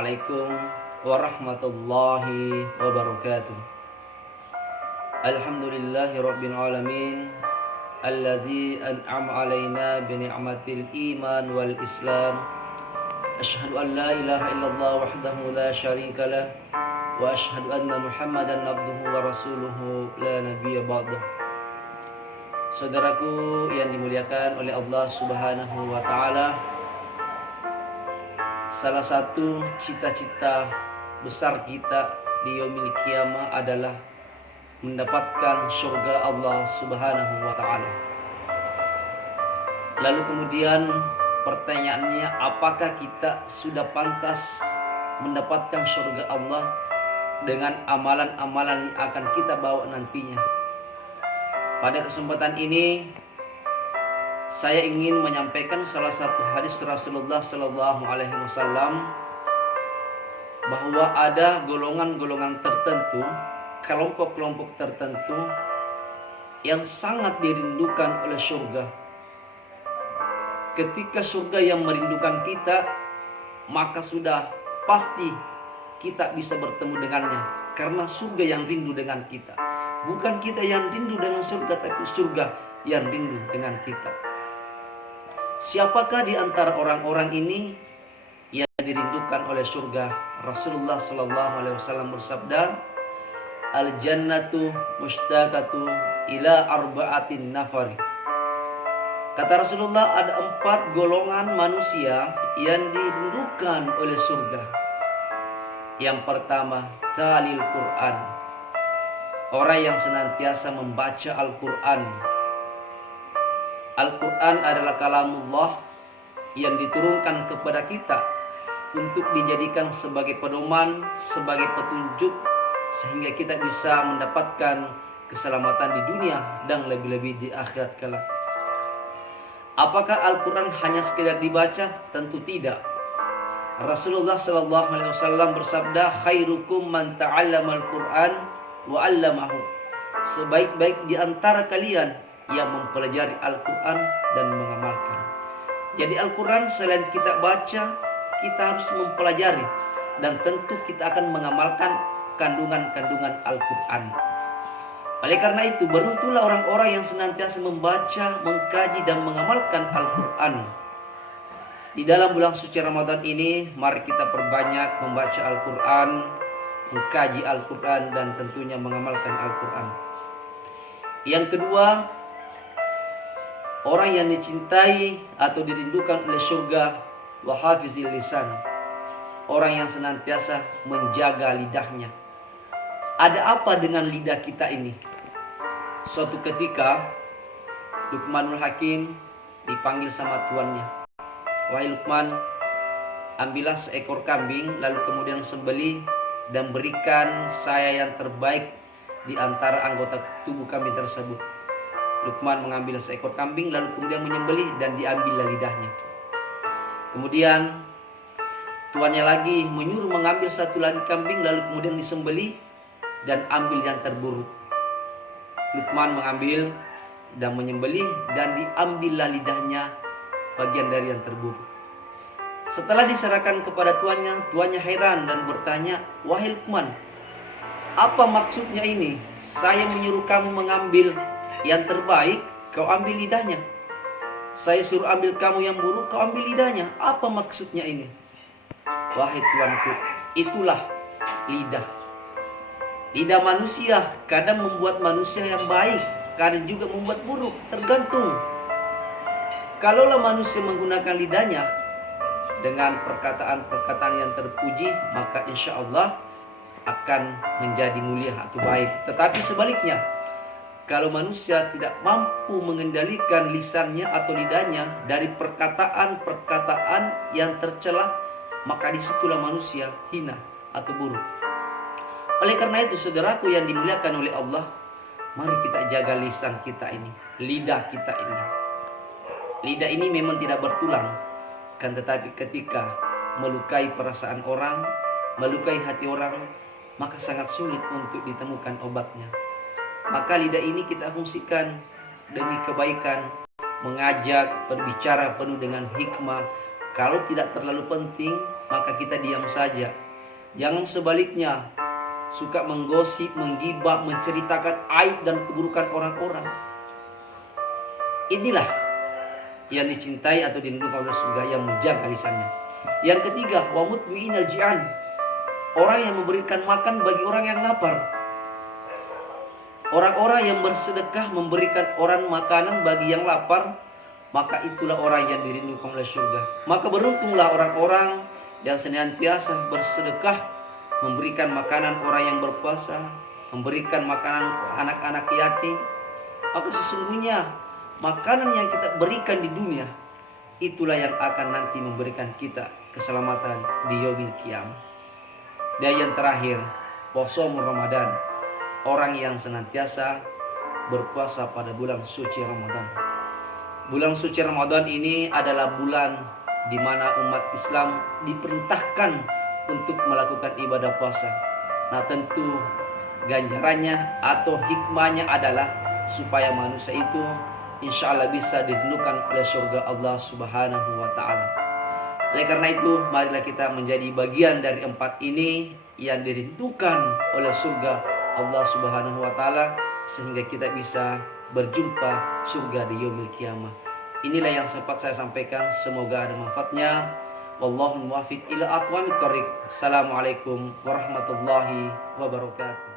Assalamualaikum warahmatullahi wabarakatuh. Alhamdulillahi rabbil alamin, alladzi an'ama alaina bi ni'matil iman wal islam. Asyhadu an la ilaha illallah wahdahu la syarika lah, wa asyhadu anna Muhammadan abduhu wa rasuluhu la nabiyya ba'dah. Saudaraku yang dimuliakan oleh Allah Subhanahu wa taala, salah satu cita-cita besar kita di yaumil qiyamah adalah mendapatkan surga Allah Subhanahu wa taala. Lalu kemudian pertanyaannya, apakah kita sudah pantas mendapatkan surga Allah dengan amalan-amalan yang akan kita bawa nantinya? Pada kesempatan ini saya ingin menyampaikan salah satu hadis Rasulullah Sallallahu Alaihi Wasallam, bahwa ada golongan-golongan tertentu, kelompok-kelompok tertentu yang sangat dirindukan oleh surga. Ketika surga yang merindukan kita, maka sudah pasti kita bisa bertemu dengannya, karena surga yang rindu dengan kita. Bukan kita yang rindu dengan surga, tapi surga yang rindu dengan kita. Siapakah di antara orang-orang ini yang dirindukan oleh surga? Rasulullah Sallallahu Alaihi Wasallam bersabda, al jannatu mushtaqatu ila arba'atin nafari. Kata Rasulullah, ada 4 golongan manusia yang dirindukan oleh surga. Yang pertama, talil Quran, orang yang senantiasa membaca Al-Quran. Al-Quran adalah kalamullah yang diturunkan kepada kita untuk dijadikan sebagai pedoman, sebagai petunjuk, sehingga kita bisa mendapatkan keselamatan di dunia dan lebih-lebih di akhirat kelak. Apakah Al-Quran hanya sekedar dibaca? Tentu tidak. Rasulullah Sallallahu Alaihi Wasallam bersabda, khairukum man ta'allama Al-Quran wa 'allamahu. Sebaik-baik di antara kalian yang mempelajari Al-Quran dan mengamalkan. Jadi Al-Quran selain kita baca, kita harus mempelajari, dan tentu kita akan mengamalkan kandungan-kandungan Al-Quran. Oleh karena itu, beruntunglah orang-orang yang senantiasa membaca, mengkaji, dan mengamalkan Al-Quran. Di dalam bulan suci Ramadan ini, mari kita perbanyak membaca Al-Quran, mengkaji Al-Quran, dan tentunya mengamalkan Al-Quran. Yang kedua, orang yang dicintai atau dirindukan oleh surga, wa hafizil lisan, orang yang senantiasa menjaga lidahnya. Ada apa dengan lidah kita ini? Suatu ketika Luqmanul Hakim dipanggil sama tuannya. Wahai Luqman, ambillah seekor kambing, lalu kemudian sembelih dan berikan saya yang terbaik di antara anggota tubuh kambing tersebut. Luqman mengambil seekor kambing, lalu kemudian menyembelih dan diambillah lidahnya. Kemudian tuannya lagi menyuruh mengambil satu lagi kambing, lalu kemudian disembelih dan ambil yang terburuk. Luqman mengambil dan menyembelih dan diambillah lidahnya, bagian dari yang terburuk. Setelah diserahkan kepada tuannya, tuannya heran dan bertanya, wahai Luqman, apa maksudnya ini? Saya menyuruh kamu mengambil yang terbaik, kau ambil lidahnya. Saya suruh ambil kamu yang buruk, kau ambil lidahnya. Apa maksudnya ini? Wahai tuanku, itulah lidah. Lidah manusia kadang membuat manusia yang baik, kadang juga membuat buruk, tergantung. Kalaulah manusia menggunakan lidahnya dengan perkataan-perkataan yang terpuji, maka insya Allah akan menjadi mulia atau baik. Tetapi sebaliknya, kalau manusia tidak mampu mengendalikan lisannya atau lidahnya dari perkataan-perkataan yang tercela, maka disitulah manusia hina atau buruk. Oleh karena itu, saudaraku yang dimuliakan oleh Allah, mari kita jaga lisan kita ini, lidah kita ini. Lidah ini memang tidak bertulang, kan tetapi ketika melukai perasaan orang, melukai hati orang, maka sangat sulit untuk ditemukan obatnya. Maka lidah ini kita fungsikan demi kebaikan, mengajak, berbicara penuh dengan hikmah. Kalau tidak terlalu penting, maka kita diam saja. Jangan sebaliknya, suka menggosip, menggibah, menceritakan aib dan keburukan orang-orang. Inilah yang dicintai atau dirindukan oleh surga, yang menjaga lisannya. Yang ketiga, wa mutmi'inal ji'an, orang yang memberikan makan bagi orang yang lapar. Orang-orang yang bersedekah memberikan orang makanan bagi yang lapar, maka itulah orang yang dirindukan oleh surga. Maka beruntunglah orang-orang yang senantiasa bersedekah, memberikan makanan orang yang berpuasa, memberikan makanan anak-anak yatim. Maka sesungguhnya makanan yang kita berikan di dunia, itulah yang akan nanti memberikan kita keselamatan di yaumil qiyamah. Dan yang terakhir, puasa Ramadan, orang yang senantiasa berpuasa pada bulan suci Ramadan. Bulan suci Ramadan ini adalah bulan di mana umat Islam diperintahkan untuk melakukan ibadah puasa. Nah, tentu ganjarannya atau hikmahnya adalah supaya manusia itu insya Allah bisa dirindukan oleh surga Allah Subhanahu wa ta'ala. Oleh karena itu, marilah kita menjadi bagian dari 4 ini yang dirindukan oleh surga Allah Subhanahu wa ta'ala, sehingga kita bisa berjumpa surga di yaumil qiyamah. Inilah yang sempat saya sampaikan, semoga ada manfaatnya. Wallahu muwaffiq ila aqwamit thoriq. Assalamualaikum warahmatullahi wabarakatuh.